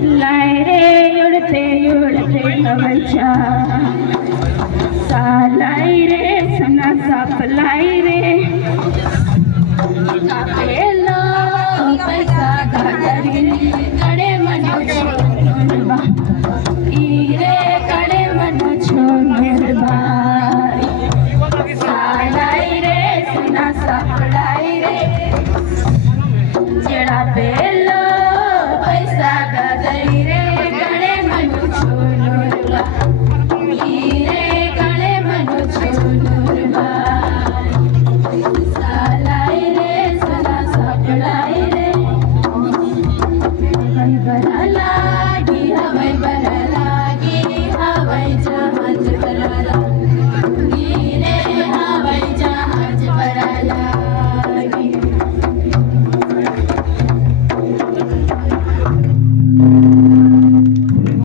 लाय रे उड़ते उड़ते हवचा सालाई रे सना सपलाई रे कापेलो पैसा गाजरी कड़े मनो छोड़बा ईरे कड़े मनो छोड़बा सालाई रे सना सपलाई रे जेड़ा पेलो पैसा गाजरी रे